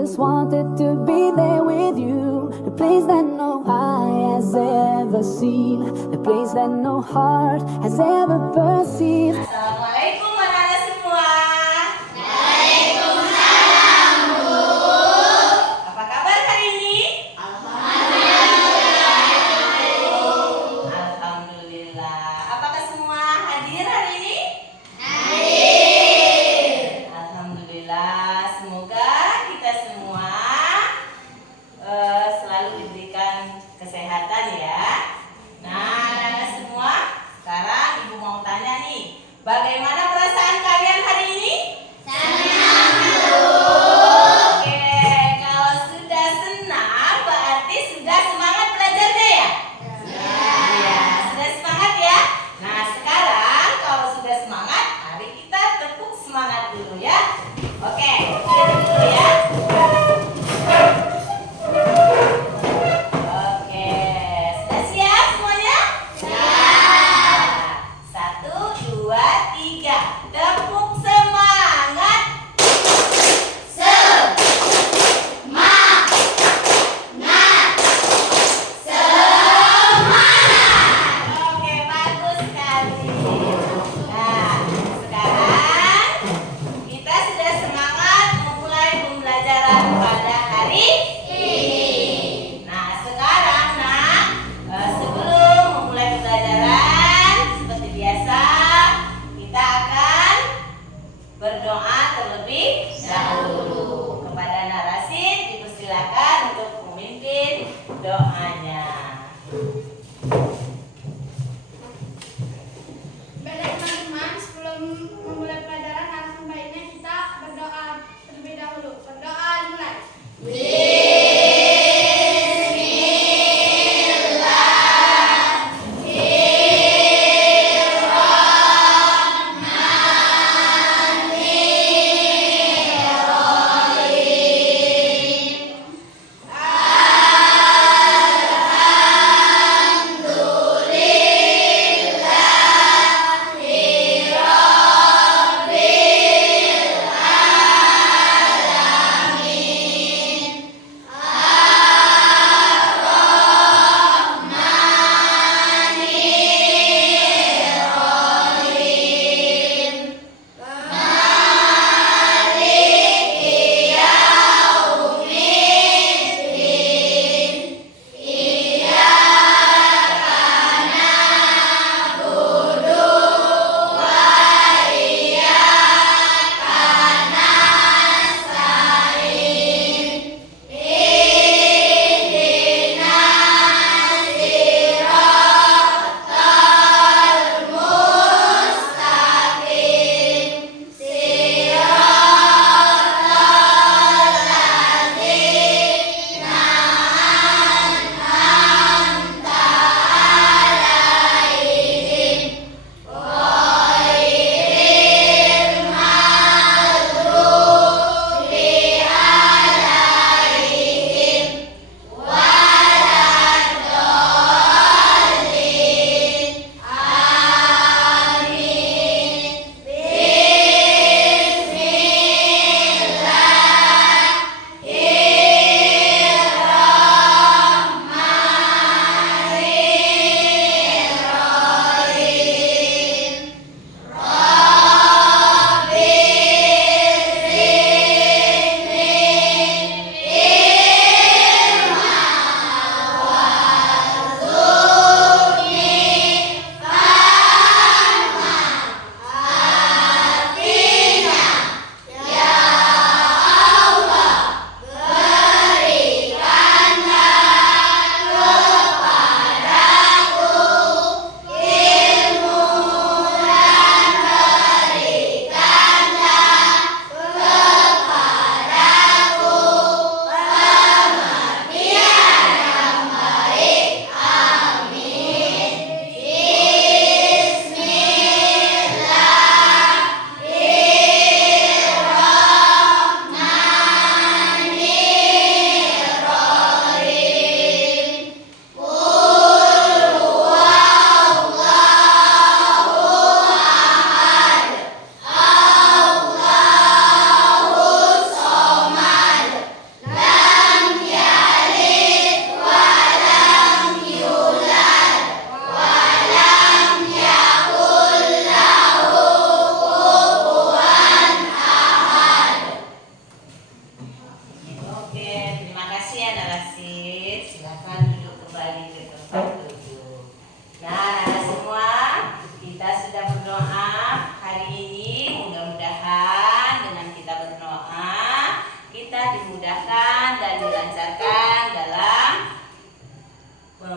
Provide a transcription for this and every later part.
just wanted to be there with you. The place that no eye has ever seen, the place that no heart has ever perceived. Assalamualaikum anak-anak semua. Waalaikumsalam, Bu. Apa kabar hari ini? Alhamdulillah. Apakah semua hadir hari ini? Hadir. Alhamdulillah. Semoga kita semua selalu diberikan kesehatan ya. Nah, anak-anak semua, sekarang Ibu mau tanya nih, bagaimana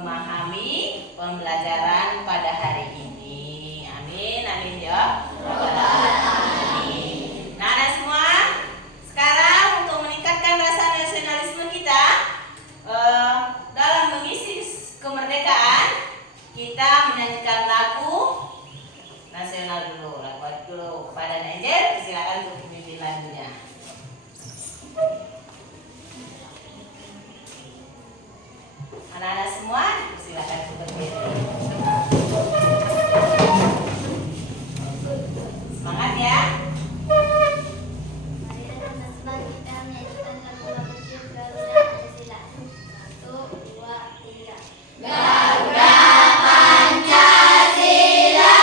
memahami pembelajaran pada hari ini. Amin, amin ya. Amin. Nah, anak semua, sekarang untuk meningkatkan rasa nasionalisme kita dalam mengisi kemerdekaan, kita menyanyikan lagu nasional dulu. Lagu dulu kepada Angel, silakan untuk memimpin lagunya. Anak-anak semua, silakan untuk berdiri. Semangat ya. Mari anak-anak semua kita menyanyikan lagu Malaysia Garuda Pancasila. 1, 2, 3. Garuda Pancasila,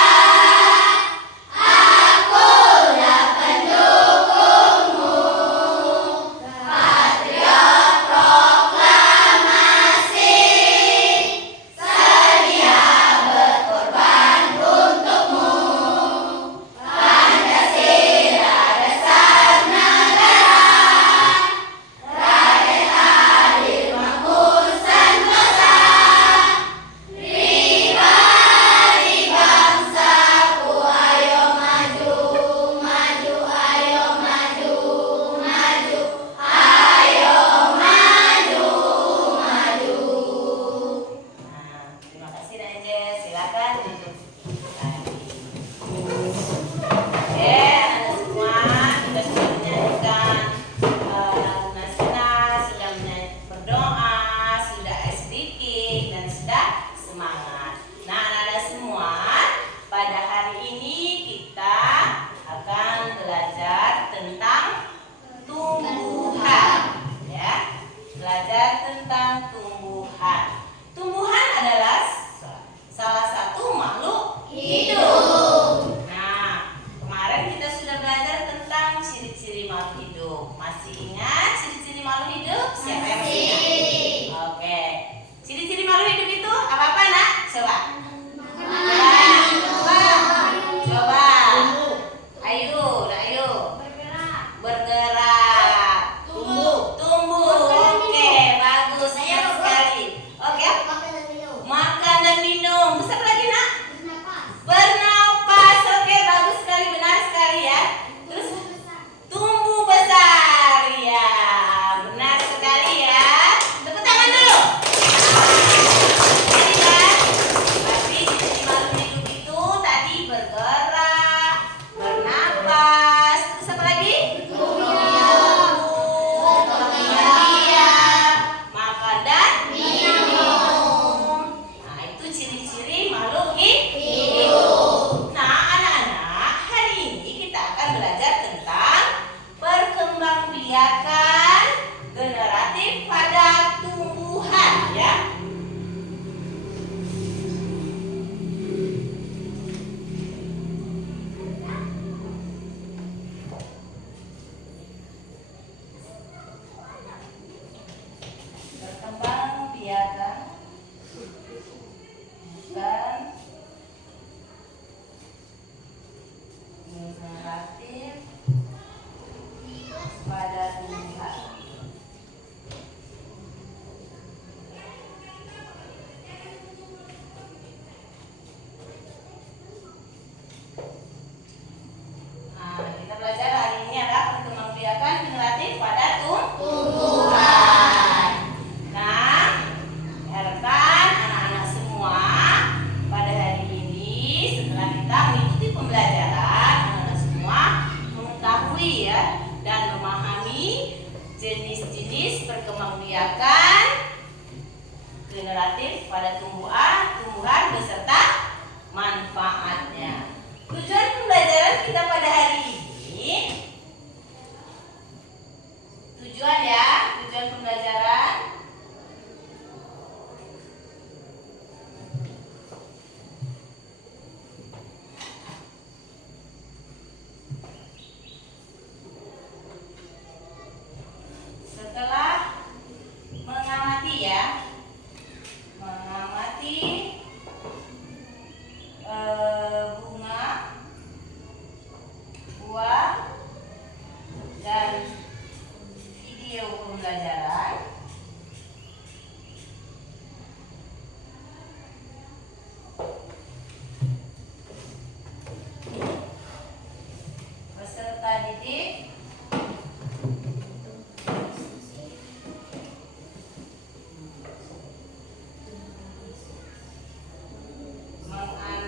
akulah pendukungmu. Patriot proklamasi, sedia berkorban untukmu. Pancasila dasar negara, rakyat adil makmur sentosa. Pribadi bangsaku, ayo maju, maju, ayo maju, maju, ayo maju, maju. Nah, terima kasih Angel. Silakan duduk. Oke, anak semua, kita sudah menyanyikan lagu nasional, sudah berdoa, sudah sedikit dan sudah semangat. Nah, anak-anak semua, pada hari ini kita akan belajar tentang tumbuhan, ya. Belajar tentang tumbuhan. Tumbuhan adalah salah satu makhluk hidup. Nah, kemarin kita sudah belajar tentang ciri-ciri makhluk hidup. Masih ingat ciri-ciri makhluk hidup? Siapa yang masih ingat? Oke. Ciri-ciri makhluk hidup itu apa-apa, Nak?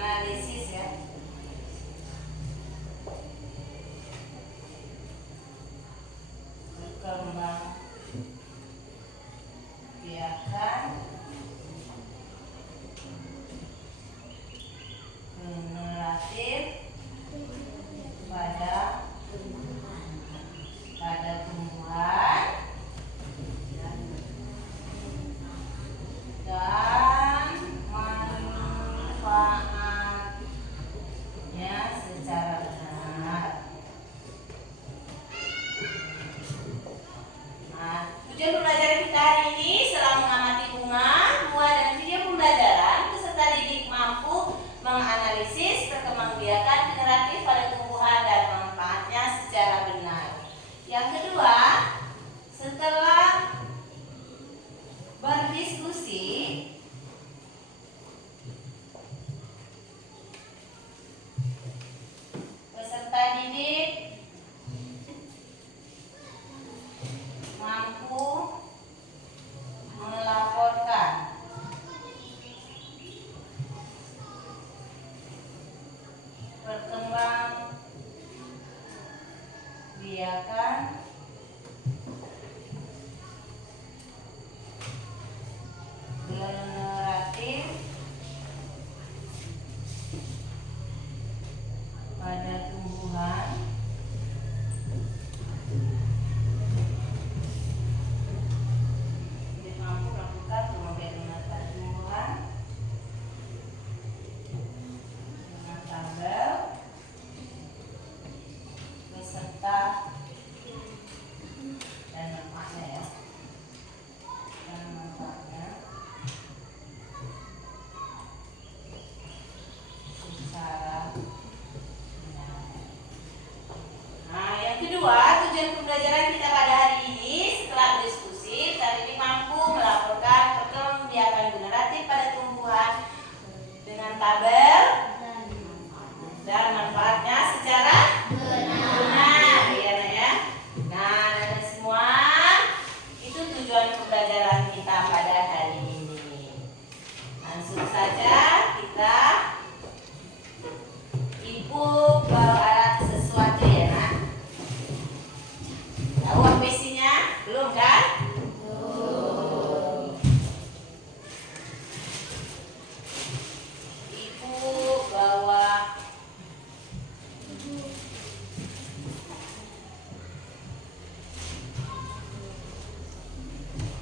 analisis ya. Berkembang biakan generatif pada tumbuhan dan manfaatnya secara benar. Nah, tujuan pembelajaran kita hari ini setelah mengamati bunga, buah, dan video pembelajaran, peserta didik mampu menganalisis perkembangbiakan generatif pada tumbuhan dan manfaatnya secara benar. Yang kedua, setelah berdiskusi, peserta didik mampu melaporkan perkembangbiakan generatif pada tumbuhan dia mampu melakukan pembiakan pada tumbuhan dengan tabel beserta dan manfaatnya ya, dan manfaatnya secara benar. Nah, yang kedua, tujuan pembelajaran kita pada hari ini setelah berdiskusi, tadi ini mampu melaporkan perkembangbiakan generatif pada tumbuhan dengan tabel dan manfaatnya secara benar, ya Nak ya. Nah, dan semua itu tujuan pembelajaran kita pada hari ini. Langsung saja kita Ibu bawa sesuatu ya Nak. Tahu apa isinya? Belum kan? Ibu bawa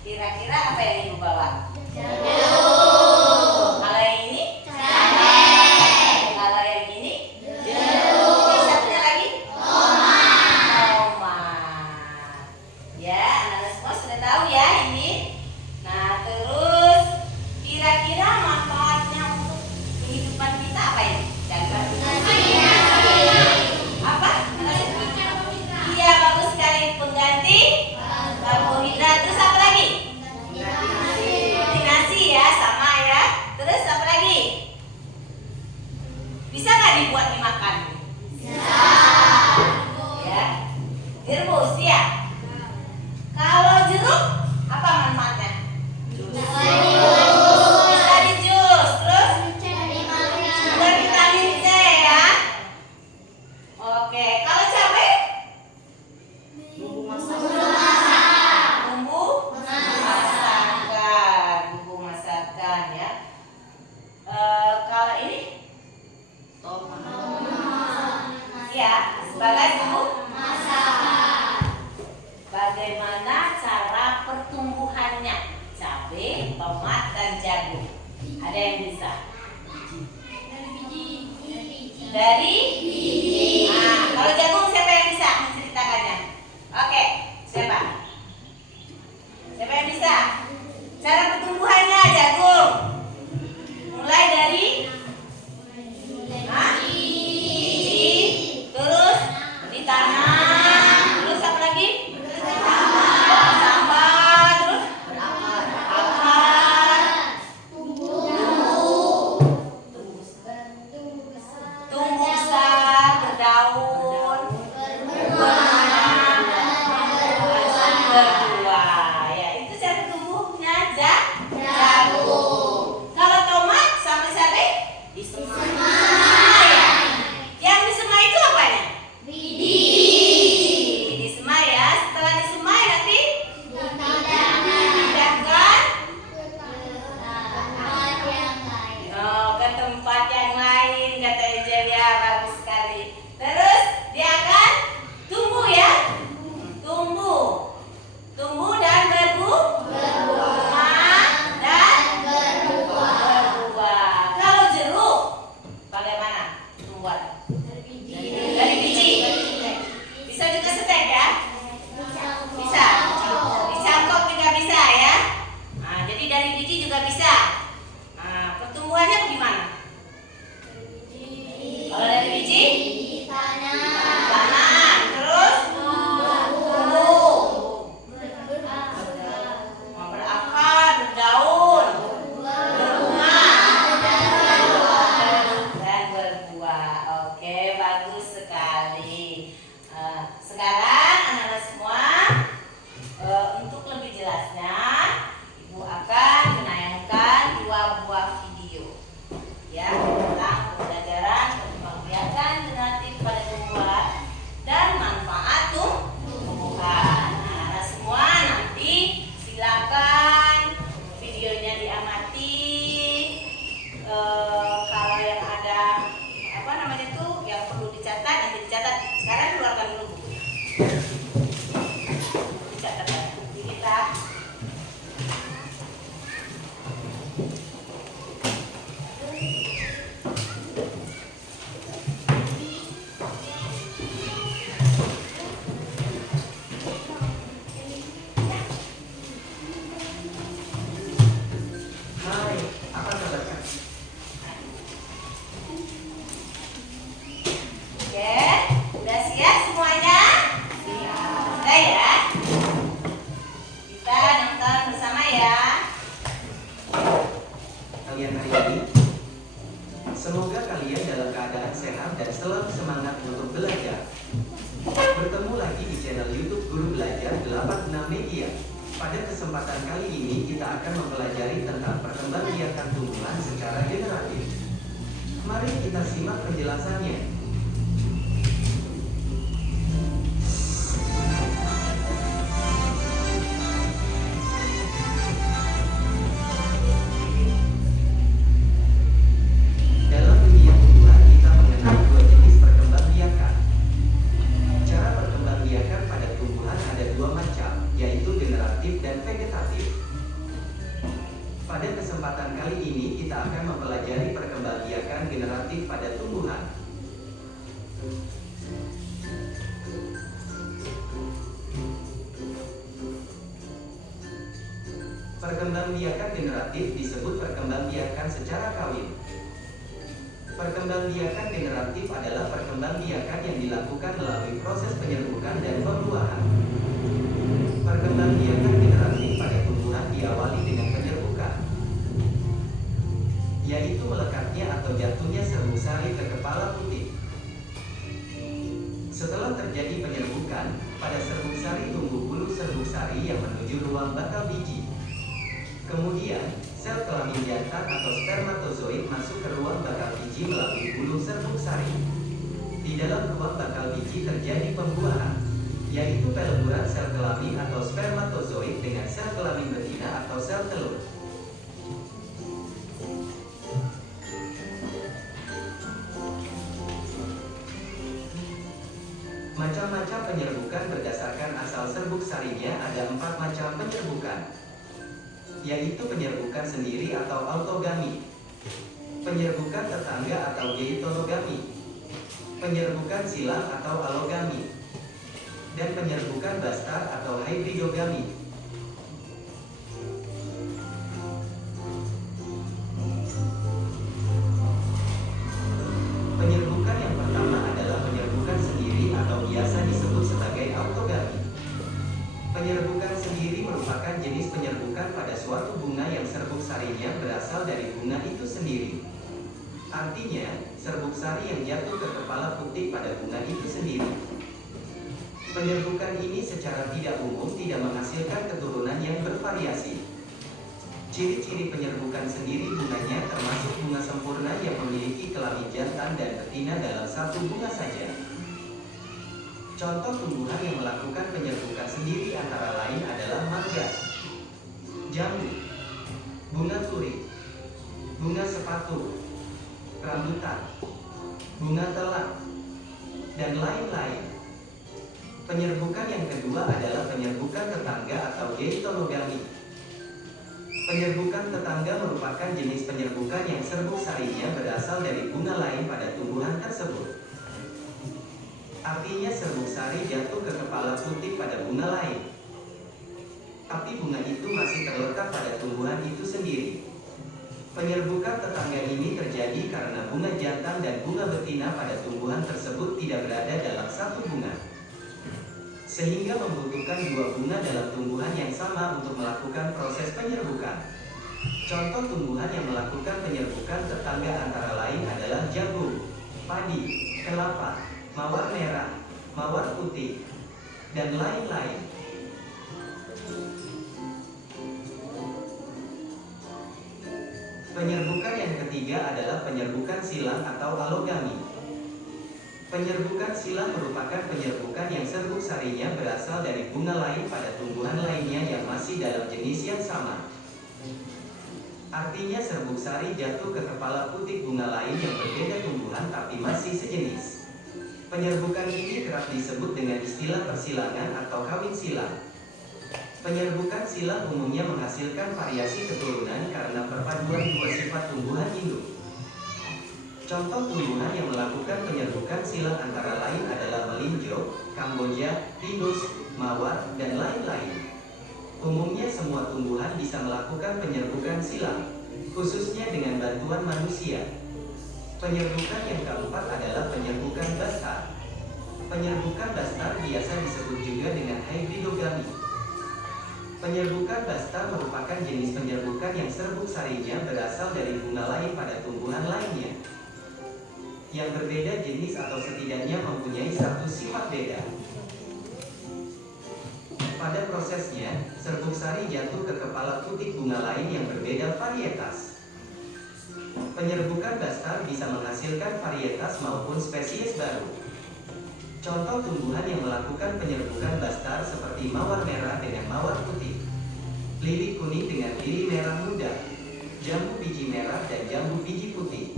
kira-kira apa yang Ibu bawa? Kalau yang ini? Kalau yang ini? Ini satunya lagi? Tomat. Ya, anak-anak semua sudah tahu ya ini. Nah, terus kira-kira manfaatnya untuk kehidupan kita apa ini? Apa? Iya, bagus sekali, pengganti karbohidrat. Terus apa lagi? Nasi ya, sama ya. Terus apa lagi? Bisa nggak dibuat dimakan? Ya, direbus ya. Kalau jeruk apa manfaatnya? Bisa dijus. Terus vitamin C ya. Oke, kalau cabai? Bumbu masakan. Bumbu masakan ya. Kalau ini? Ya, sebagai bumbu masakan. Bagaimana cara pertumbuhannya? Cabai, tomat, dan jagung. Ada yang bisa? Dari biji. Nah, kalau jagung siapa yang bisa menceritakannya? Oke, siapa? Siapa yang bisa? Cara pertumbuhannya jagung. Mulai dari biji, terus ditanam, terus apa lagi? Sambar, terus akar, tumbuh besar, berdaun, berbuah, berbuah. Ya, itu cara tumbuhnya jagung. kalian hari ini? Semoga kalian dalam keadaan sehat dan selalu semangat untuk belajar. Bertemu lagi di channel YouTube Guru Belajar 86 Media. Pada kesempatan kali ini kita akan mempelajari tentang perkembangbiakan tumbuhan secara generatif. Mari kita simak penjelasannya. Pada kesempatan kali ini kita akan mempelajari perkembangbiakan generatif pada tumbuhan. Perkembangbiakan generatif disebut perkembangbiakan secara kawin. Perkembangbiakan generatif adalah perkembangbiakan yang dilakukan melalui proses penyerbukan dan pembuahan. Perkembangbiakan generatif pada tumbuhan diawali dengan penyerbukan, yaitu melekatnya atau jatuhnya serbuk sari ke kepala putih. Setelah terjadi penyerbukan, pada serbuk sari tumbuh bulu serbuk sari yang menuju ruang bakal biji. Kemudian, sel kelamin jantan atau spermatozoid masuk ke ruang bakal biji melalui bulu serbuk sari. Di dalam ruang bakal biji terjadi pembuahan, yaitu peleburan sel kelamin atau spermatozoid dengan sel kelamin betina atau sel telur. Macam-macam penyerbukan berdasarkan asal serbuk sarinya ada 4 macam penyerbukan, yaitu penyerbukan sendiri atau autogami, penyerbukan tetangga atau geitonogami, penyerbukan silang atau alogami, dan penyerbukan bastar atau hybridogami. Penyerbukan yang pertama adalah penyerbukan sendiri atau biasa disebut sebagai autogami. Penyerbukan sendiri merupakan jenis penyerbukan pada suatu bunga yang serbuk sarinya berasal dari bunga itu sendiri. Artinya, serbuk sari yang jatuh ke kepala putih pada bunga itu sendiri. Penyerbukan ini secara tidak umum tidak menghasilkan keturunan yang bervariasi. Ciri-ciri penyerbukan sendiri bunganya termasuk bunga sempurna yang memiliki kelamin jantan dan betina dalam satu bunga saja. Contoh tumbuhan yang melakukan penyerbukan sendiri antara lain adalah mangga, jambu, bunga turi, bunga sepatu, rambutan, bunga telang, dan lain-lain. Penyerbukan yang kedua adalah penyerbukan tetangga atau geitonogami. Penyerbukan tetangga merupakan jenis penyerbukan yang serbuk sarinya berasal dari bunga lain pada tumbuhan tersebut. Artinya serbuk sari jatuh ke kepala putih pada bunga lain, tapi bunga itu masih terletak pada tumbuhan itu sendiri. Penyerbukan tetangga ini terjadi karena bunga jantan dan bunga betina pada tumbuhan tersebut tidak berada dalam satu bunga, sehingga membutuhkan 2 bunga dalam tumbuhan yang sama untuk melakukan proses penyerbukan. Contoh tumbuhan yang melakukan penyerbukan tetangga antara lain adalah jagung, padi, kelapa, mawar merah, mawar putih, dan lain-lain. Penyerbukan yang ketiga adalah penyerbukan silang atau alogami. Penyerbukan silang merupakan penyerbukan yang serbuk sarinya berasal dari bunga lain pada tumbuhan lainnya yang masih dalam jenis yang sama. Artinya serbuk sari jatuh ke kepala putih bunga lain yang berbeda tumbuhan tapi masih sejenis. Penyerbukan ini kerap disebut dengan istilah persilangan atau kawin silang. Penyerbukan silang umumnya menghasilkan variasi keturunan karena perpaduan 2 sifat tumbuhan induk. Contoh tumbuhan yang melakukan penyerbukan silang antara lain adalah melinjo, kamboja, pinus, mawar, dan lain-lain. Umumnya semua tumbuhan bisa melakukan penyerbukan silang, khususnya dengan bantuan manusia. Penyerbukan yang keempat adalah penyerbukan bastar. Penyerbukan bastar biasa disebut juga dengan hybridogami. Penyerbukan bastar merupakan jenis penyerbukan yang serbuk sarinya berasal dari bunga yang berbeda jenis atau setidaknya mempunyai satu sifat beda. Pada prosesnya, serbuk sari jatuh ke kepala putik bunga lain yang berbeda varietas. Penyerbukan bastar bisa menghasilkan varietas maupun spesies baru. Contoh tumbuhan yang melakukan penyerbukan bastar seperti mawar merah dengan mawar putih, lili kuning dengan lili merah muda, jambu biji merah dan jambu biji putih,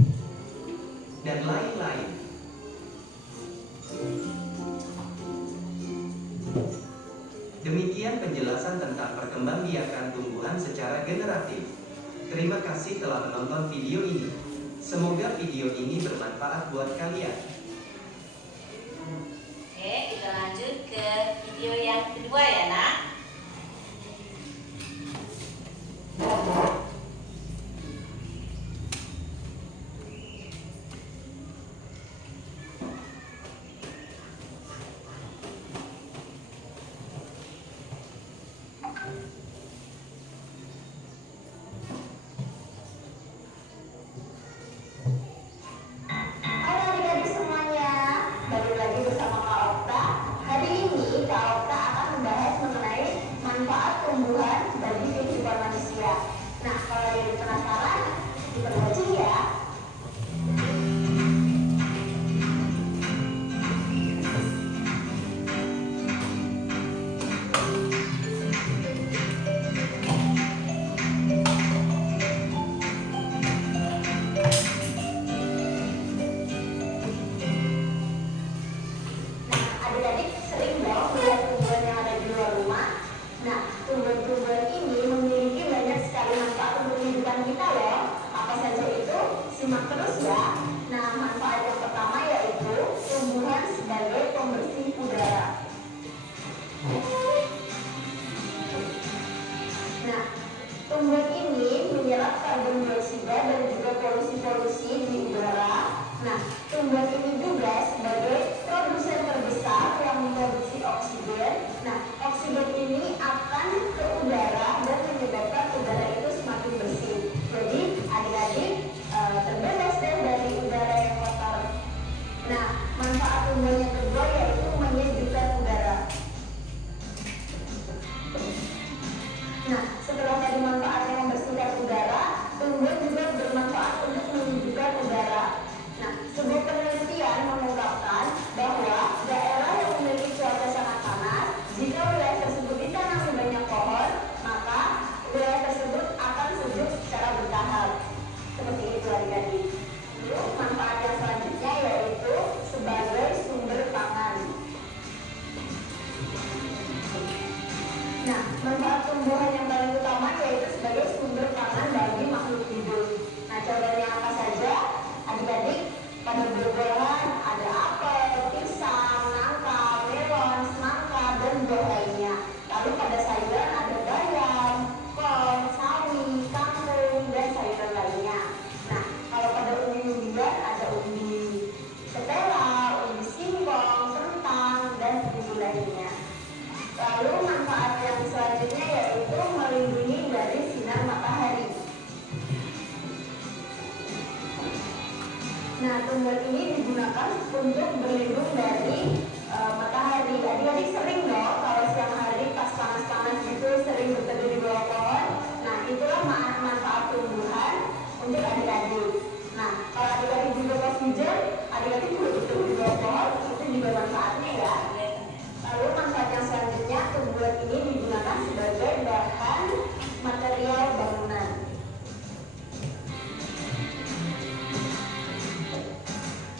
dan lain-lain. Demikian penjelasan tentang perkembangbiakan tumbuhan secara generatif. Terima kasih telah menonton video ini. Semoga video ini bermanfaat buat kalian. Oke, kita lanjut ke video yang kedua ya, Nak. Tumbuhan ini menyerap karbon dioksida dan juga polusi-polusi di udara. Nah, tumbuhan ini juga sebagai produsen terbesar yang memproduksi oksigen. Nah, oksigen ini akan ke udara dan menyebabkan udara itu semakin bersih. Jadi, adik-adik terbebas dari udara yang kotor. Nah, manfaat tumbuhan yang kedua yaitu menyejukkan udara. Nah, setelah tadi manfaatnya membersihkan udara, tumbuhan juga bermanfaat untuk menyejukkan udara. Nah, sebuah penelitian mengungkapkan bahwa daerah yang memiliki cuaca sangat panas, jika wilayah tersebut ditanami banyak pohon, maka wilayah tersebut akan sejuk secara bertahap. Seperti itu adik-adik. Lalu, manfaat yang selanjutnya yaitu sebagai sumber pangan. Nah, manfaat tumbuhan yang paling utama yaitu sebagai sumber pangan bagi makhluk hidup. Nah, contohnya apa saja? Adik-adik, pada buah-buahan ada apel, pisang, nangka, melon, semangka, dan buah lainnya. Lalu pada sayuran ada bayam, kol, sawi, kangkung, dan sayuran lainnya. Nah, kalau pada umbi-umbian ada umbi ketela, umbi singkong, kentang, dan umbi lainnya. Lalu manfaat yang selanjutnya yaitu melindungi dari sinar matahari. Nah, tumbuhan ini digunakan untuk berlindung dari matahari. Adik-adik sering dong kalau siang hari pas panas-panas gitu sering berteduh di bawah pohon. Nah, itulah manfaat tumbuhan untuk adik-adik. Nah, kalau adik-adik juga pas hujan, adik-adik juga berteduh di bawah pohon, itu juga manfaatnya ya. Lalu manfaat yang selanjutnya, tumbuhan ini digunakan sebagai bahan material bangunan.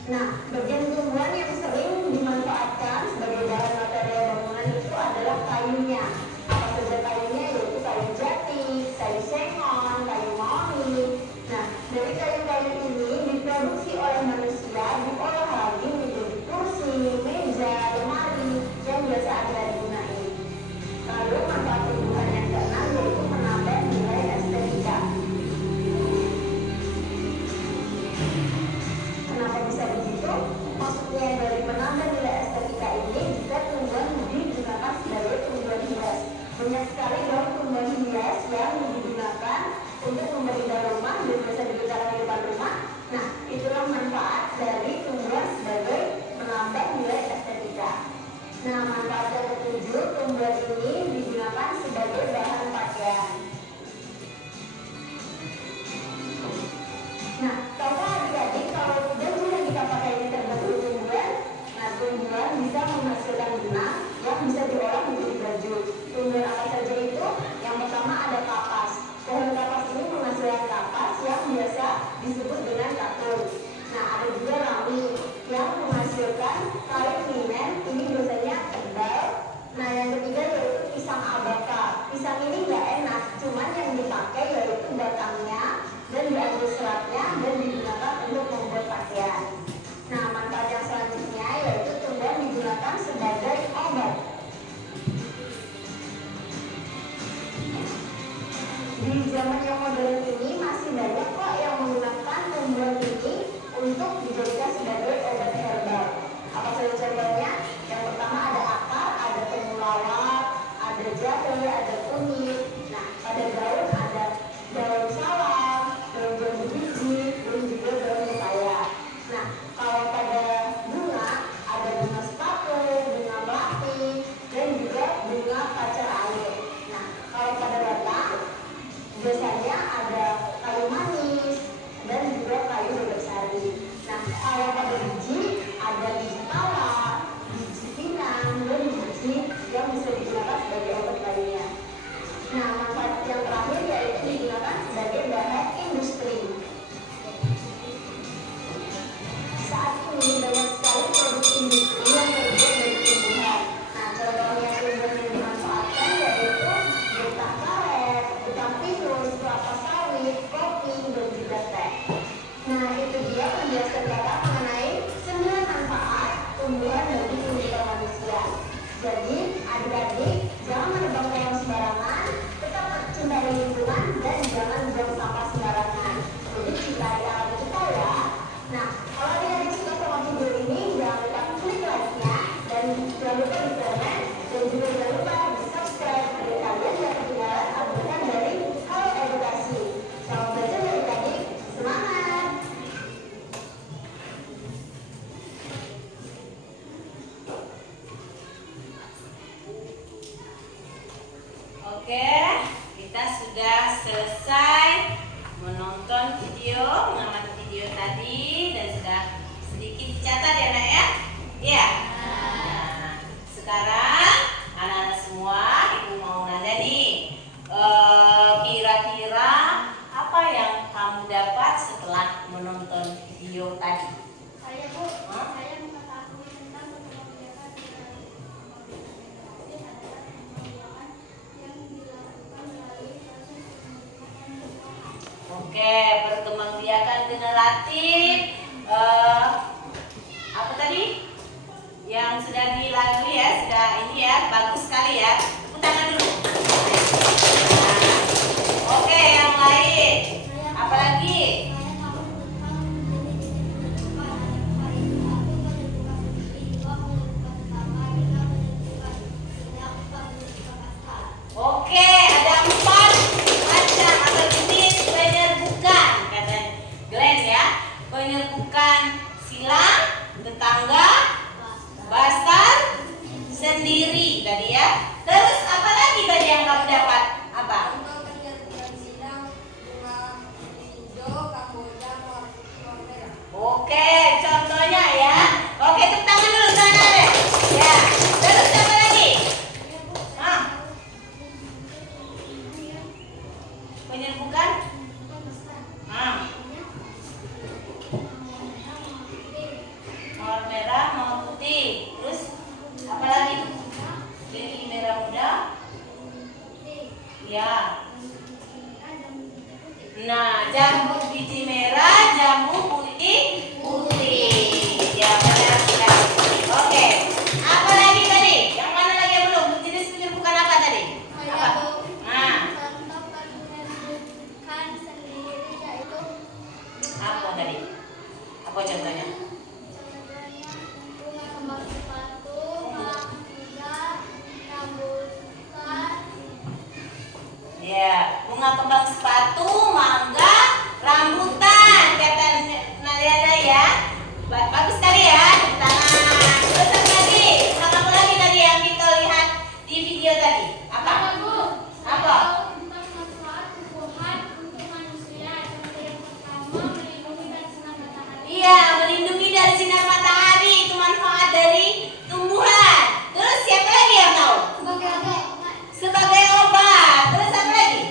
Nah, bagian tumbuhan yang sering dimanfaatkan sebagai bahan material bangunan itu adalah kayunya. Apa saja kayunya? Yaitu kayu jati, kayu sengon, kayu mahoni. Nah, dari kayu-kayu ini diproduksi oleh manusia, diolah lagi menjadi kursi, meja, lemari yang biasa adik-adik gunain. Lalu manfaat tumbuhan yang keenam yaitu menambah nilai estetika. Kenapa bisa begitu? Maksudnya dari menambah nilai estetika ini jika tumbuhan digunakan sebagai tumbuhan hias. Banyak sekali dong tumbuhan hias yang digunakan untuk memberi rumah dan biasa digunakan di depan rumah. Nah, itulah manfaat dari Kalau pada biji, ada biji pala, biji pinang, dan biji yang bisa digunakan sebagai obat lainnya. Nah, manfaat yang terakhir yaitu digunakan sebagai bahan industri. Saat ini banyak sekali produk industri yang terbuat dari tumbuhan. Nah, contohnya tumbuhan yang dimanfaatkan yaitu getah karet, getah pinus, kelapa sawit, kopi, dan juga teh. Nah, itu dia penjelasan kakak mengenai 9 manfaat tumbuhan bagi kehidupan manusia. Jadi, adik-adik jangan menebang pohon sembarangan, tetap cintai lingkungan dan jangan buang sampah sembarangan. Jadi cintai alam kita ya. Nah, kalau adik-adik suka sama video ini, jangan lupa klik like-nya dan jangan lupa di komen dan juga jangan lupa di subscribe agar kalian tidak ketinggalan update dari Halo Edukasi. Selamat belajar ya adik-adik, semangat! Oke, kita sudah selesai menonton video, mengamati video tadi dan sudah sedikit dicatat ya nak ya? Iya. Nah, sekarang anak-anak semua, ibu mau nanya nih, kira-kira apa yang kamu dapat setelah menonton video tadi? Saya Bu, saya mengetahui tentang kebiasaan generasi adalah pembiayaan yang dilakukan melalui proses pembentukan. Oke, perkembangbiakan generatif. Apa tadi? Yang sudah dilalui ya, sudah ini ya, bagus sekali ya. Tepuk tangan dulu. Nah, oke, yang lain. Apa lagi? Saya tahu tentang jenis-jenis pendidikan. Ada pendidikan pendidikan sendiri, dua pendidikan utama, tiga pendidikan tidak, empat pendidikan pasca. Oke, ada 4 macam atau jenis penyerbukan, kata Glenn ya. Penyerbukan silang, tetangga, basar, sendiri tadi ya. Terus apa lagi tadi yang kamu dapat? Apa? Untuk penyerbukan silang, bunga hijau, kamboja, mawar merah. Oke, contohnya ya. Oke, tepuk tangan dulu sana deh. Ya. Terus apa lagi? Ah, penyerbukan. Ah, mawar merah, mawar putih. Terus apa lagi? Lili merah muda. Ya. Nah, jambu biji merah, jambu putih, putih. Ya, benar sekali. Oke. Apa lagi tadi? Yang mana lagi yang belum? Jenis penyerbukan apa tadi? Apa? Nah, Contoh penyerbukan sendiri yaitu apa tadi? Apa contohnya? contohnya bunga kembang sepatu, mangga, rambutan, Ya, bunga kembang sepatu, mangga, rambutan, kata Naliana ya. Bagus sekali ya, tepuk tangan. Terus apa lagi? Sama apa lagi tadi yang kita lihat di video tadi? Apa? Apa? tentang manfaat tumbuhan untuk manusia. Contoh yang pertama melindungi dari sinar matahari. Iya, melindungi dari sinar matahari itu manfaat dari tumbuhan. Terus siapa lagi yang tahu? Sebagai obat Sebagai obat. Terus apa lagi?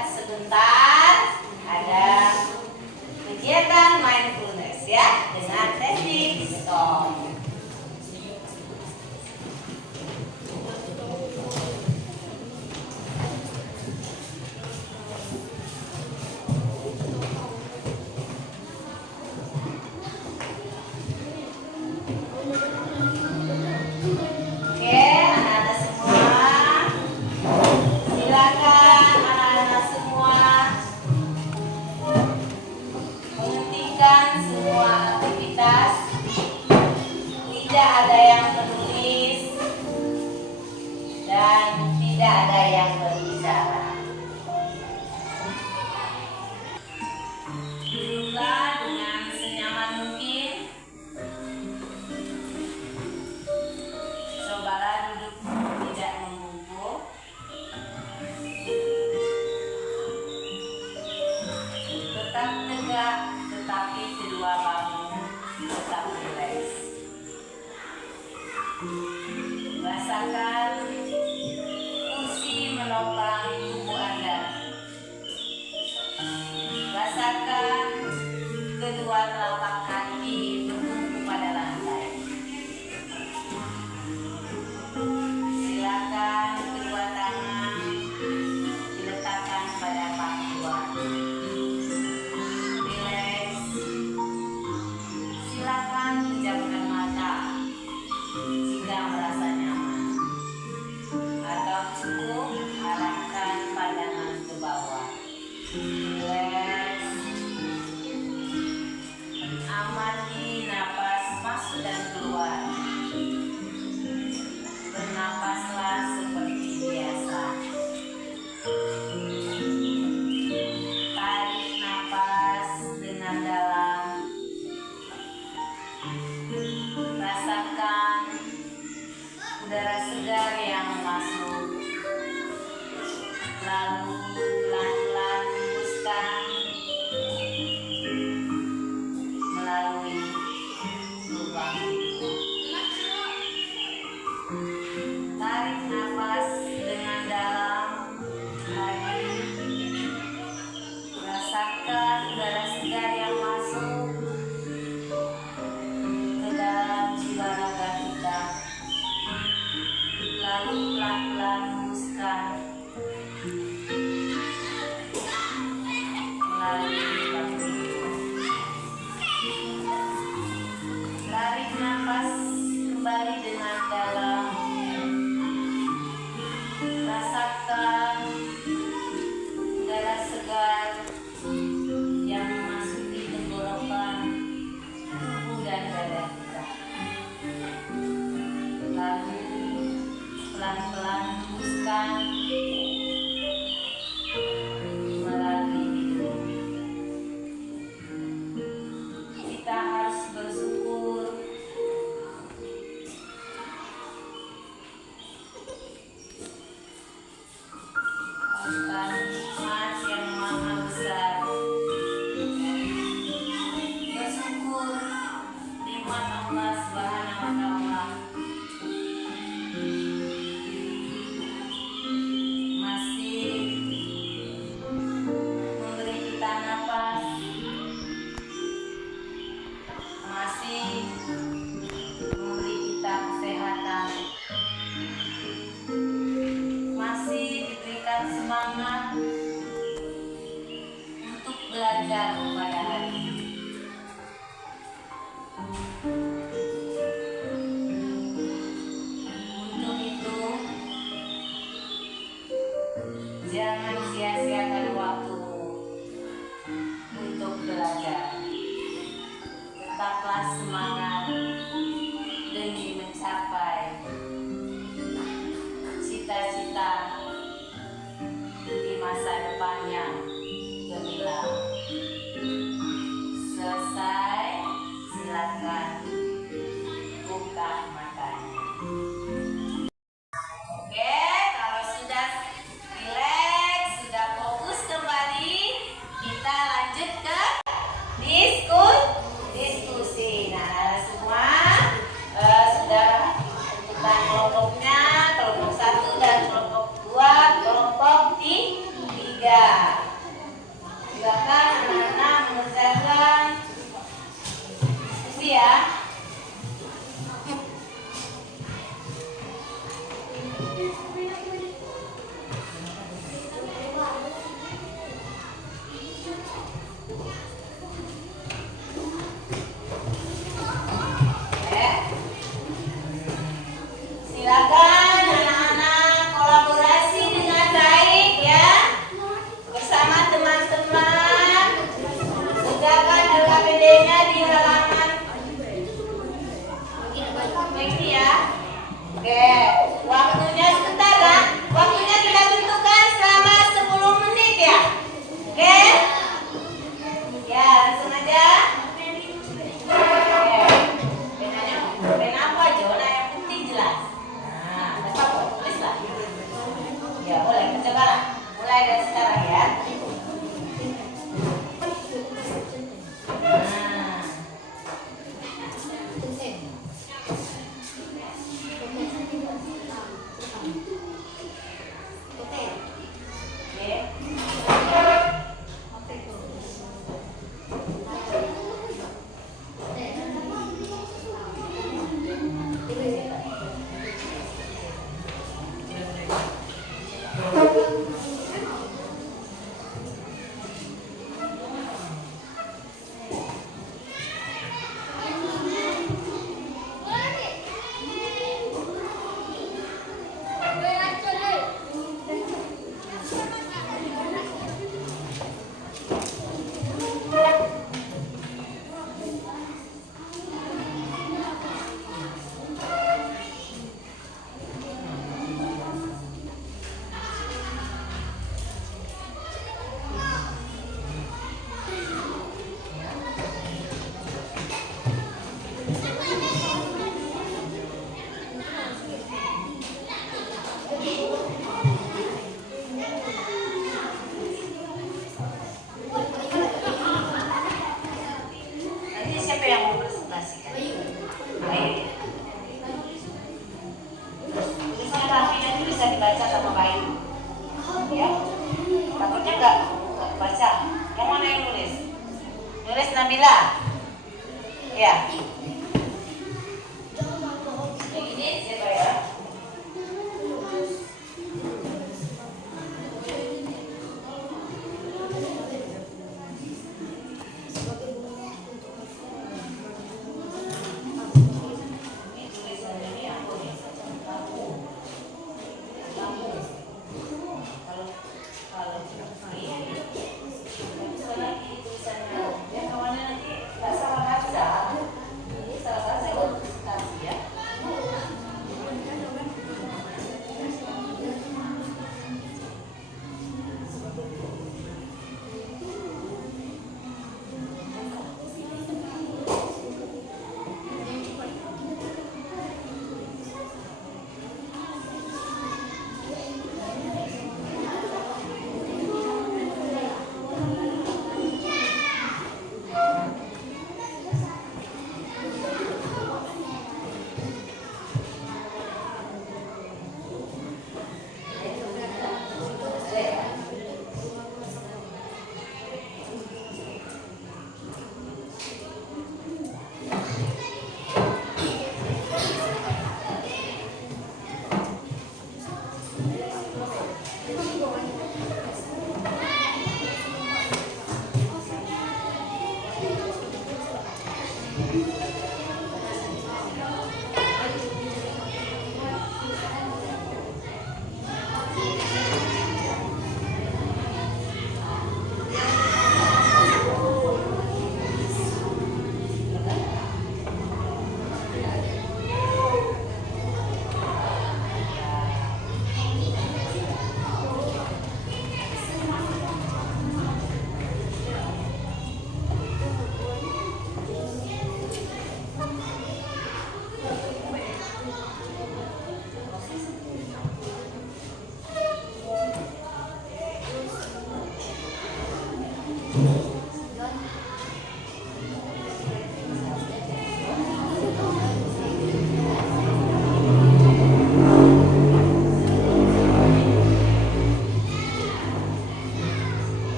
istirahat sebentar, ada kegiatan mindfulness ya dengan teknik stop. Oke, anak-anak semua, silakan anak-anak semua menghentikan semua aktivitas. Tidak ada yang menulis dan tidak ada yang berbicara. Duduklah dengan senyaman mungkin. Cobalah duduk tidak membungkuk. Tetap tegak, tetapi kedua bahu tetap rileks. Rasakan kursi menopang tubuh Anda. Rasakan kedua telapak kaki bertumpu pada lantai. Silakan kedua tangan diletakkan pada pangkuan. Rileks. Silakan pejamkan mata jika merasa nyaman, atau cukup arahkan pandangan ke bawah. Rileks. Amati napas masuk dan keluar. Bernapaslah seperti biasa. Tarik napas dengan dalam. Rasakan udara segar yang masuk. Lalu pelan-pelan hembuskan melalui lubang hidung. Tarik nafas dengan dalam lagi. Rasakan udara segar yang masuk ke dalam jiwa raga kita. Lalu pelan-pelan hembuskan melalui lubang hidung. Tarik nafas kembali dengan dalam. Rasakan udara segar yang memasuki tenggorokan, tubuh dan dada kita. Lalu pelan-pelan hembuskan melalui hidung. Kita harus bersyukur akan nikmat yang maha besar. Bersyukur nikmat Allah Subhanahu wa Ta'ala masih memberi kita nafas, masih memberi kita kesehatan, masih diberikan semangat untuk belajar pada hari ini. Untuk itu, jangan sia-siakan waktu untuk belajar. Tetaplah semangat demi mencapai cita-cita di masa depan yang gemilang. Selesai, silakan buka matanya. Oke, kalau sudah rileks, sudah fokus kembali, kita lanjut ke diskusi. Nah, semua sudah tentukan kelompoknya, kelompok 1 dan kelompok 2, kelompok 3. Nanti siapa yang mau presentasikan? Baik. Tulisannya rapi nanti bisa dibaca sama baik. Ya, takutnya nggak baca. Yang mana yang nulis? Nulis Nabila. Ya. Yang ini siapa ya? Ini tulisannya ini aku nih. Kamu. Kalau ini bisa lagi tulisannya. Ya kawannya nanti nggak salah baca. Ini salah baca kalau presentasi ya.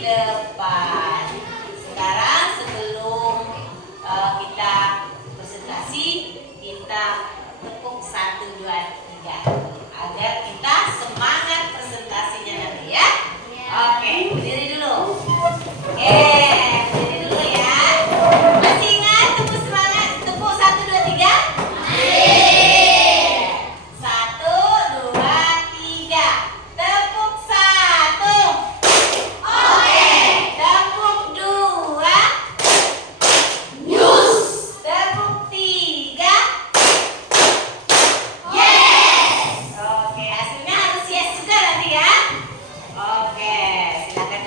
depan. Sekarang sebelum kita presentasi, kita tepuk 1, 2, 3 agar kita semangat presentasinya nanti ya. Oke, berdiri dulu. Oke, berdiri dulu ya. Masih ingat tepuk semangat? Tepuk 1, 2, 3. 1, 2, 3. Tepuk 1. Oke. Tepuk 2. Tepuk 3. Yes. Oke, hasilnya harus yes juga nanti ya. Oke, silakan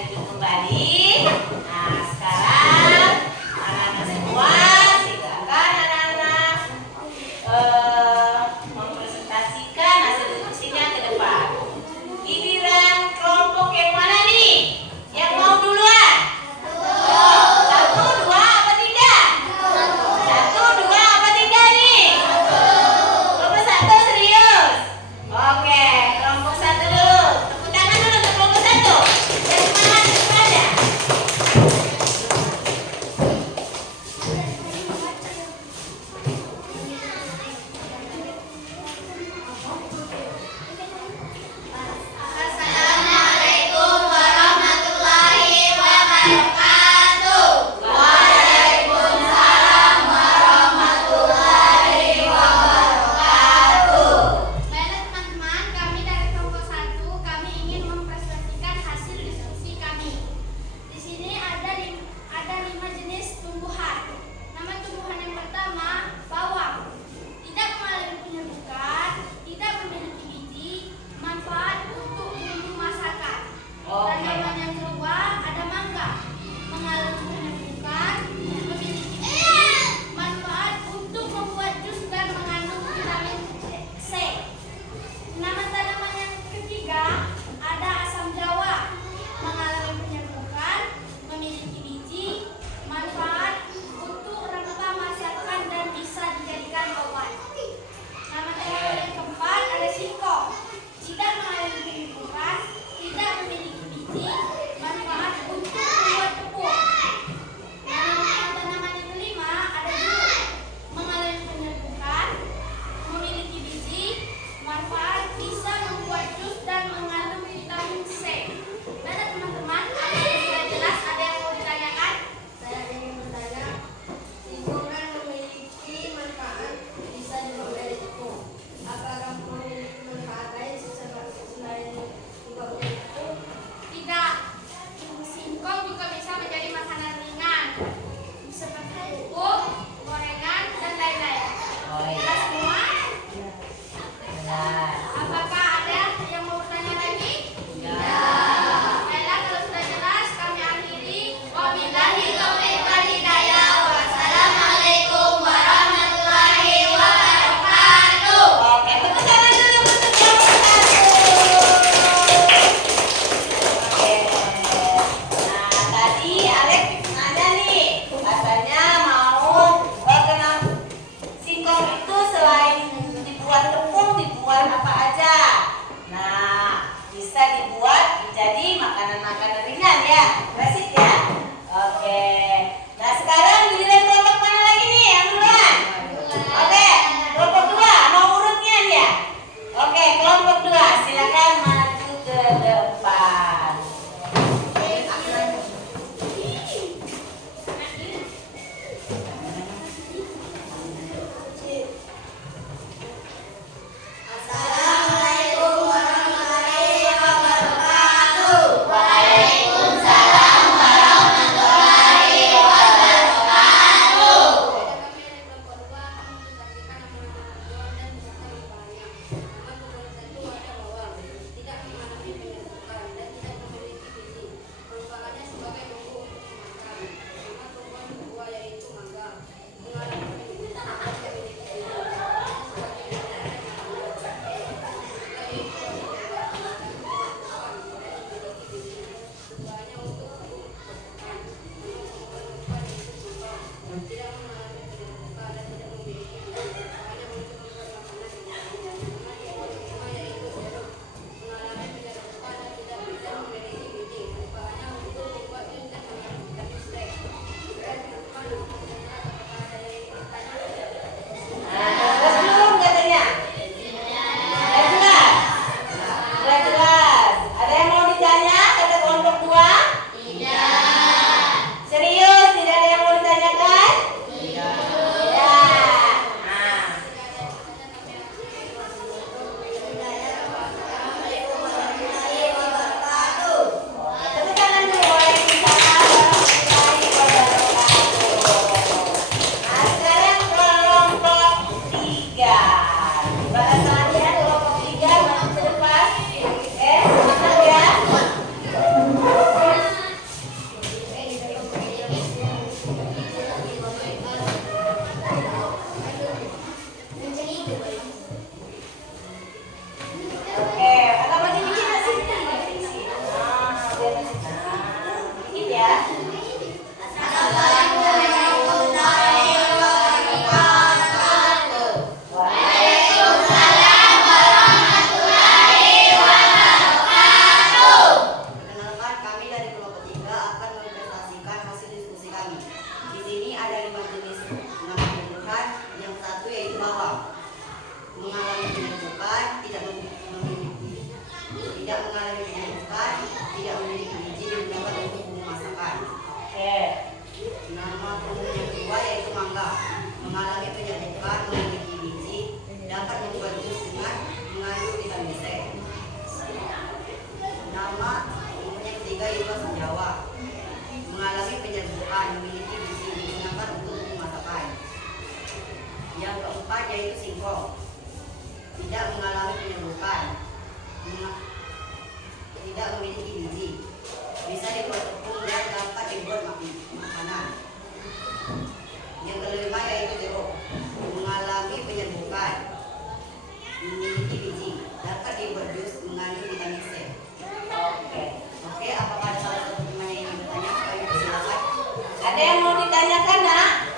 Ada yang mau ditanyakan, Nak?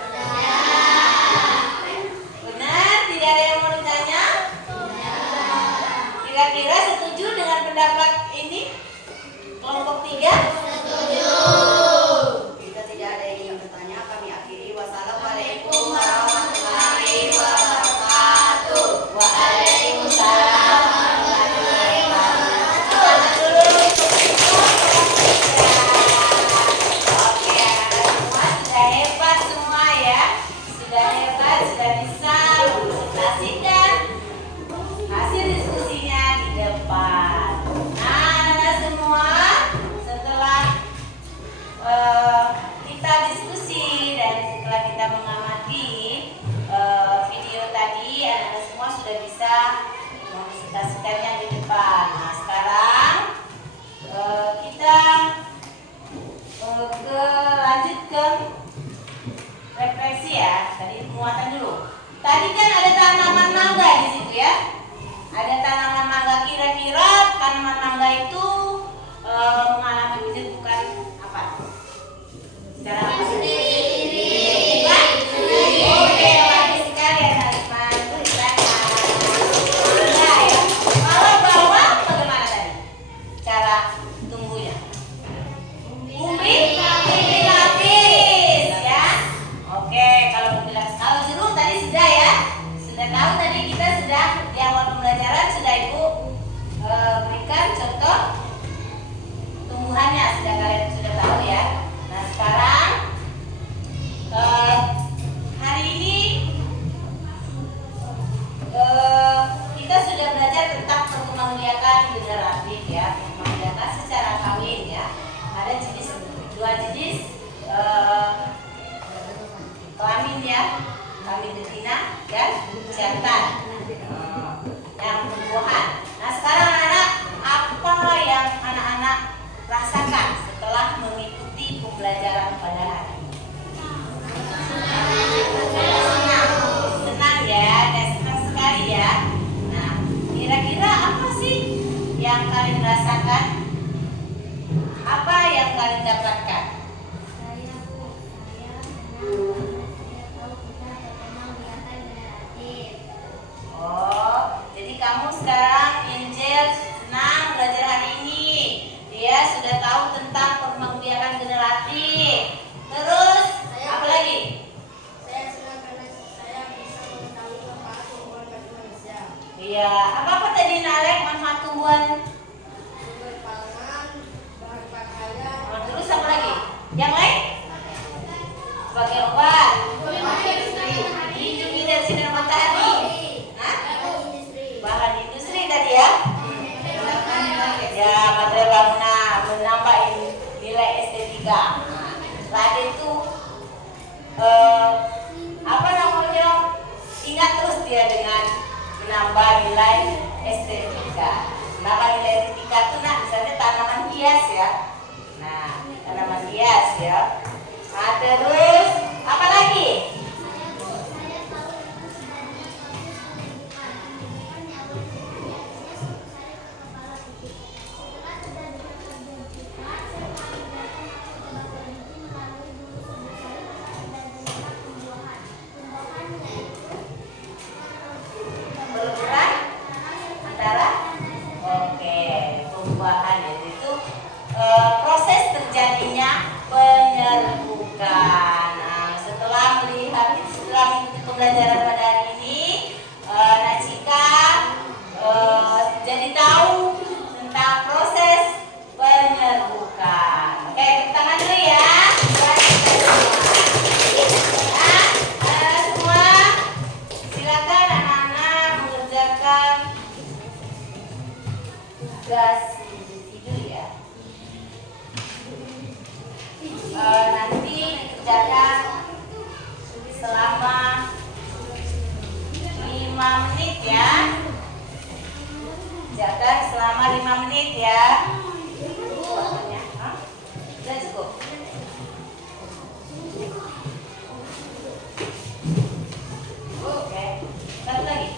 Benar? Tidak ada yang mau ditanya? Kira-kira setuju dengan pendapat ini? Kelompok 3? Kita tidak ada yang ingin bertanya, kami akhiri. Wassalamualaikum warahmatullahi wabarakatuh. Waalaikumsalam warahmatullahi wabarakatuh. Oke, anak-anak semua sudah hebat semua ya. Sudah hebat, sudah bisa mempresentasikan hasil diskusinya di depan. Nah, anak-anak semua, setelah kita diskusi dan setelah kita mengamati video tadi, anak-anak semua sudah bisa mempresentasikannya di depan. Nah, sekarang kita lanjut ke refleksi ya. Tadi penguatan dulu. Tadi kan ada tanaman mangga di situ ya. Ada tanaman mangga. Kira-kira tanaman mangga itu mengalami penyerbukan apa? Secara apa? Bukan? Oke, bagus sekali anak-anak. Nah, ya. Kalau bawang bagaimana tadi? Cara tumbuhnya? Umbi lapis ya. Oke, kalau umbi lapis. Kalau jeruk tadi sudah ya. Sudah tahu tadi kita sudah di awal pembelajaran sudah Ibu berikan contoh tumbuhannya, sudah kalian sudah tahu ya. Nah, sekarang hari ini kita sudah belajar tentang perkembangbiakan generatif ya, perkembangbiakan secara kawin ya. Ada dua jenis kelamin ya, kelamin betina dan jantan yang berbuahan. Nah, sekarang anak-anak, apa yang anak-anak rasakan setelah mengikuti pembelajaran pada hari ini? Senang ya, dan senang sekali ya. Nah, kira-kira apa sih yang kalian rasakan? Apa yang kalian dapatkan? Oh, jadi kamu sekarang Angel senang belajar hari ini. Dia sudah tahu tentang perkembangbiakan generatif. Terus apa lagi? Saya senang karena saya bisa mengetahui manfaat tumbuhan bagi manusia. Iya, apa tadi Nalek manfaat tumbuhan? Sumber pangan, bahan pakaian, Oh, terus apa lagi? Yang lain? Sebagai obat. Dilindungi dari sinar matahari. Hah? industri. Bahan industri tadi ya? Ya, material bangunan menambah nilai estetika. Nah, tadi itu apa namanya? Ingat terus dia dengan menambah nilai estetika. Menambah nilai estetika itu nah misalnya tanaman hias ya. Nah, tanaman hias ya. Nah, terus apa lagi? Peluburan antara oke pembuahan itu proses terjadinya penyerbukan. Nah, setelah mengikuti pembelajaran pada hari ini, Nacika jadi tahu tentang proses penyerbukan. Oke, tepuk tangan dulu ya. Anak-anak semua, silakan anak-anak mengerjakan tugas individu ya. Nanti dikerjakan selama 5 menit ya. Kerjakan selama 5 menit ya. Waktunya, sudah cukup. Oke, satu lagi.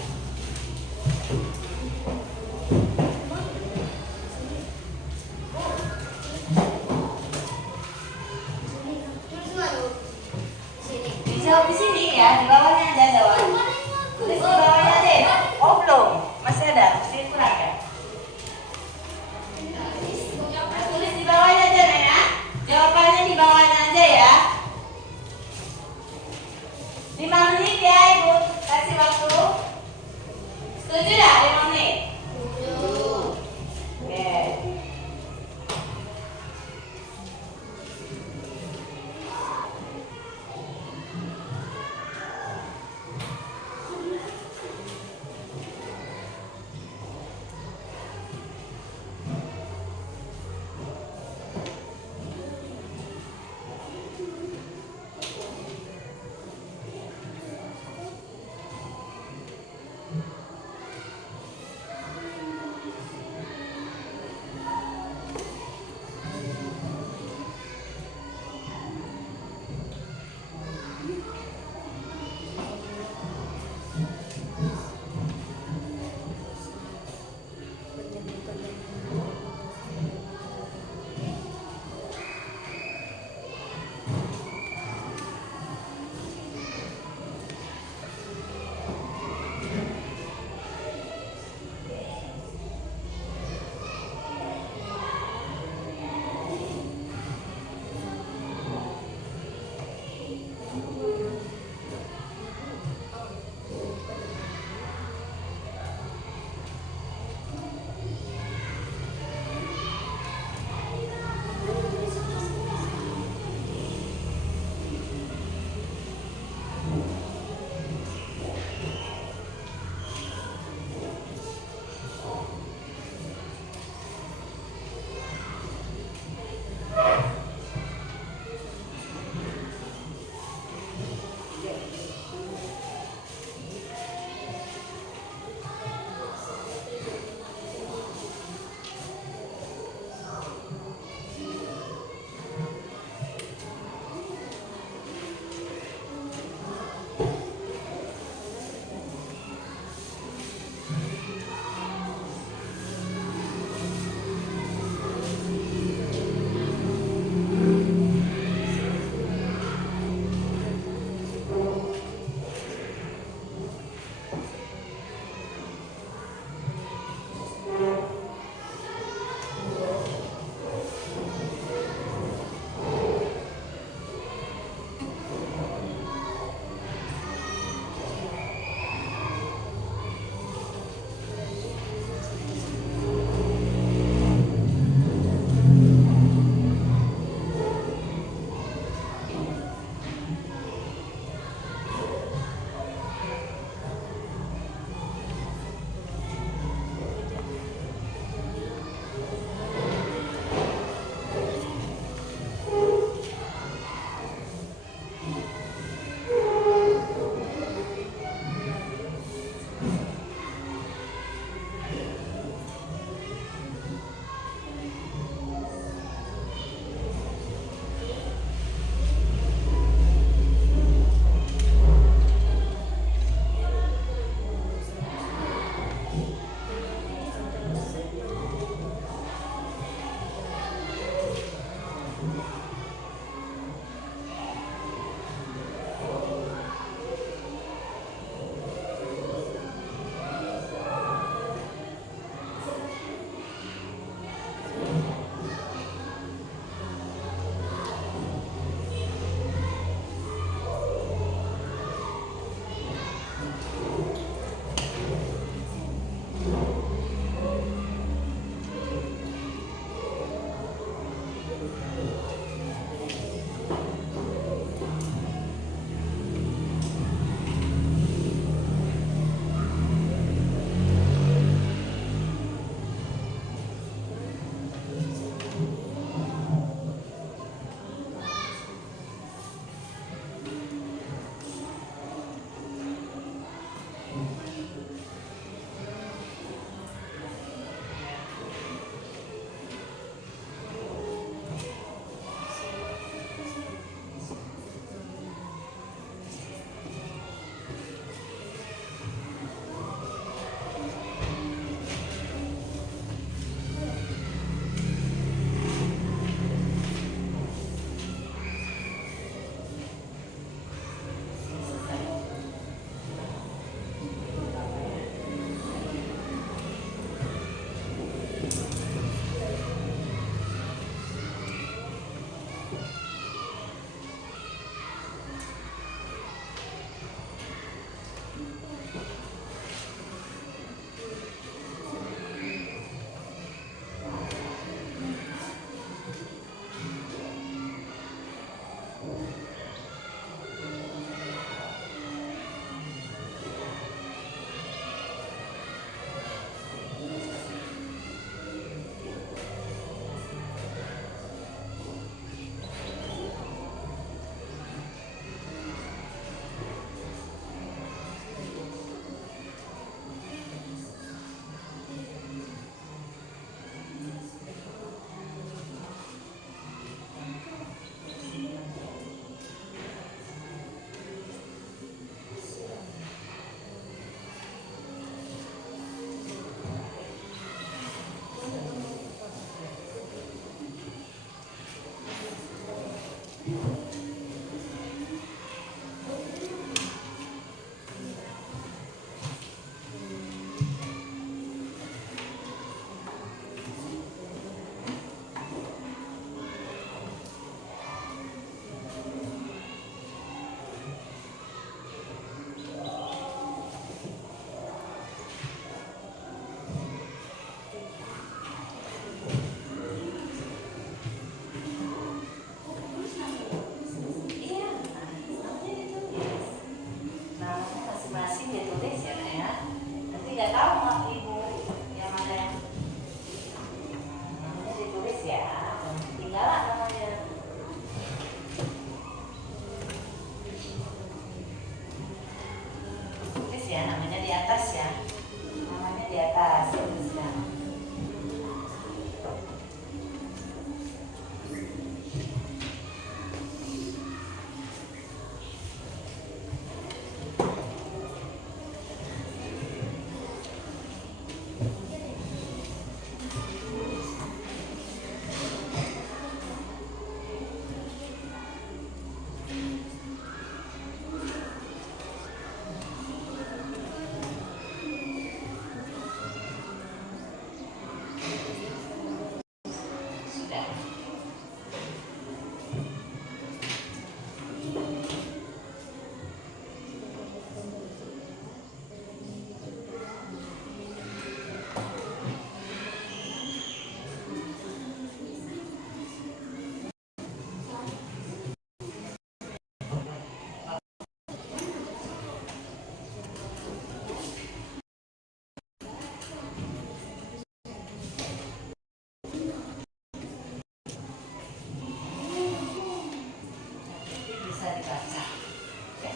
ya, di bawahnya ada Wan. Tulis di bawahnya deh. Oh belum, masih ada, masih kurang ya. Tulis di bawahnya aja Nena. Jawabannya di bawahnya aja ya. 5 menit ya Ibu, kasih waktu. Setuju ya 5 menit? Oke. Bisa dibaca. Ya.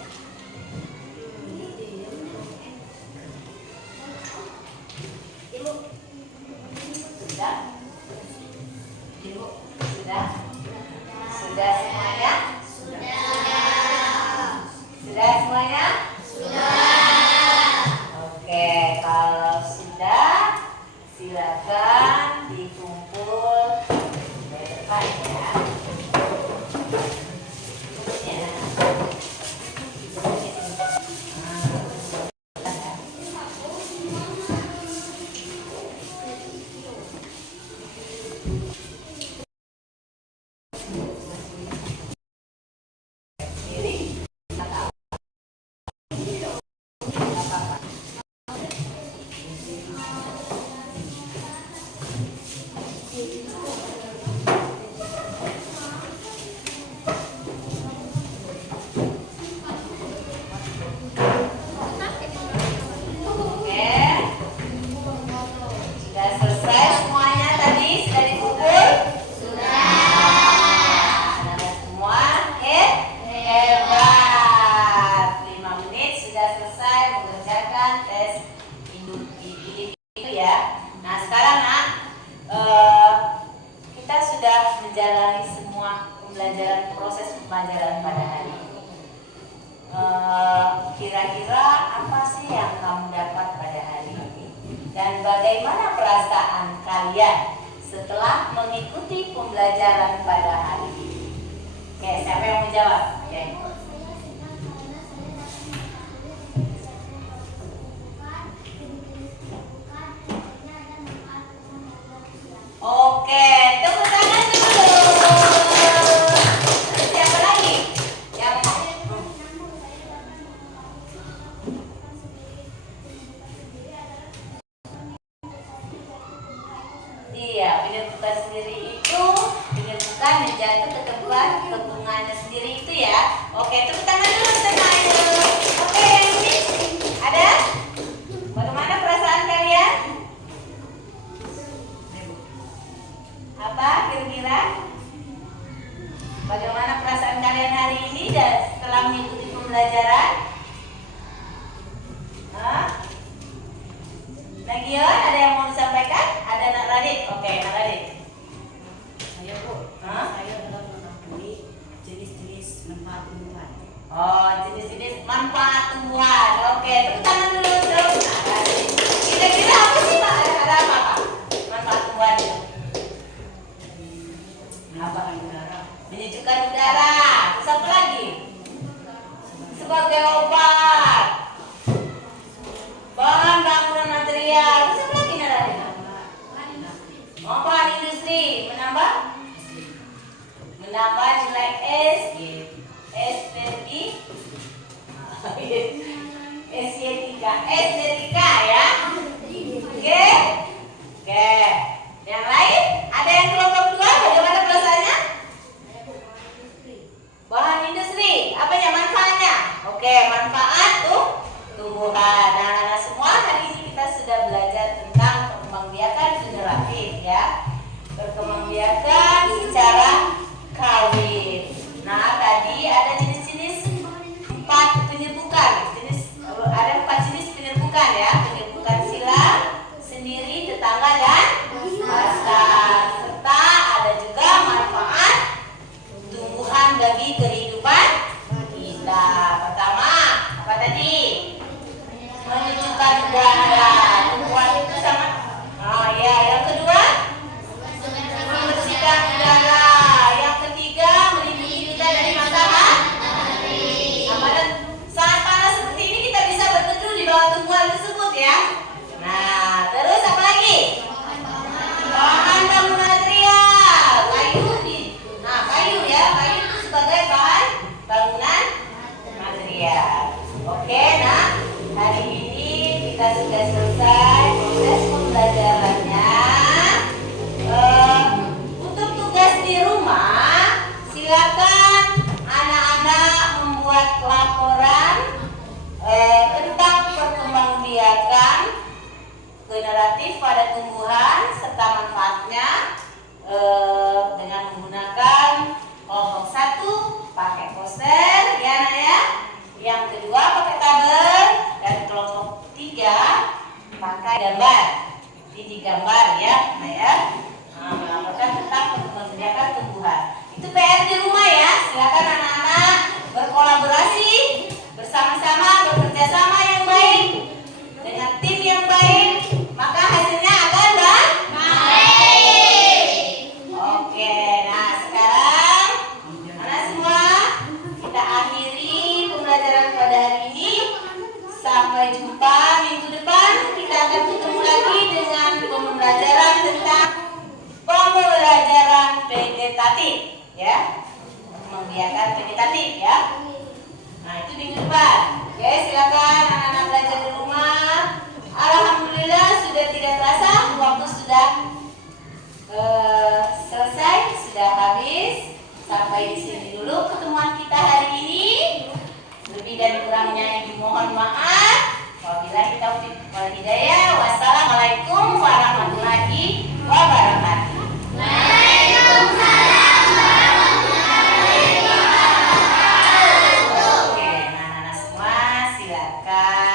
Ibu sudah? Ibu sudah? Sudah semuanya? Sudah semuanya? Oke, kalau sudah silakan dikumpul di depan ya. Sudah selesai semuanya tadi? Sudah dikumpul? Anak-anak semua hebat. 5 menit sudah selesai mengerjakan tes individu itu ya. Nah sekarang nak, kita sudah menjalani semua pembelajaran, proses pembelajaran pada hari ini. Kira-kira apa sih yang kamu dapat pada hari ini? Dan bagaimana perasaan kalian setelah mengikuti pembelajaran pada hari ini? Oke, siapa yang mau jawab? Oke. Oke, tepuk tangan dulu. Siapa lagi? Yang iya, penyerbukan sendiri itu penyerbukan yang jatuh ke tempat kebungannya sendiri itu ya. Oke, tepuk tangan dulu semuanya. Oke, yang ini ada? Bagaimana perasaan kalian? Apa kira-kira? Bagaimana perasaan kalian hari ini dan setelah mengikuti pembelajaran? Hah? Nagion, ada yang mau disampaikan? Ada Nak Radit? Oke, Nak Radit. Saya Bu, saya adalah mengakui jenis-jenis manfaat tumbuhan. Oh, jenis-jenis manfaat tumbuhan. Oke, tepuk tangan dulu dong. Nak Radit. Kira-kira apa sih Pak? Ada apa Pak? Manfaat tumbuhan itu? Apa? Menyejukkan udara. Terus apa lagi? Sebagai obat. Bahan bangunan material. Terus apa lagi Nak Radit? Oh, bahan industri. Menambah nilai estetika ya. Oke. Oke. Yang lain? Ada yang kelompok 2? Bagaimana perasaannya? Bahan industri. Apanya manfaatnya? Oke, manfaat tuh tumbuhan. Nah, semua hari ini kita sudah belajar tentang perkembangbiakan generatif ya. Perkembangbiakan secara kawin. Nah, tadi ada jenis-jenis 4 penyerbukan. Ada 4 jenis penyerbukan ya. Penyerbukan silang, sendiri, tetangga dan pasar. Serta ada juga manfaat tumbuhan bagi kehidupan kita. Pertama, apa tadi? Menyejukkan udara. Tumbuhan itu sangat. Oh ya, yang kedua membersihkan udara. Yang ketiga melindungi kita dari matahari. Nah, pada saat panas seperti ini kita bisa berteduh di bawah tumbuhan tersebut ya. Nah, terus apa lagi? Bahan bangunan material. Kayu ya. Kayu itu sebagai bahan bangunan material. Oke, nah hari ini kita sudah selesai proses pembelajarannya. Untuk tugas di rumah, silakan anak-anak membuat laporan tentang perkembangbiakan generatif pada tumbuhan serta manfaatnya. dengan menggunakan kelompok 1 pakai poster ya Nak ya. Yang kedua pakai tabel dan kelompok 3 pakai gambar. Titik gambar ya Nak ya. Melaporkan tentang membiakan tumbuhan. Itu PR di rumah ya. Silakan anak-anak berkolaborasi bersama-sama, bekerja sama yang baik dengan tim yang baik, maka hasilnya akan baik. Oke, nah sekarang anak semua kita akhiri pembelajaran pada hari ini. Sampai jumpa minggu depan. Kita akan ketemu lagi dengan pembelajaran tentang pembelajaran vegetatif ya, membiarkan vegetatif ya. Nah itu minggu depan. Oke, silakan anak-anak belajar di rumah. Alhamdulillah sudah tidak terasa waktu sudah selesai, sudah habis. Sampai di sini dulu pertemuan kita hari ini. Lebih dan kurangnya dimohon maaf. Wabillahi taufiq wal hidayah. Wassalamualaikum warahmatullahi wabarakatuh. Waalaikumsalam warahmatullahi wabarakatuh. Oke, nah anak-anak semua silakan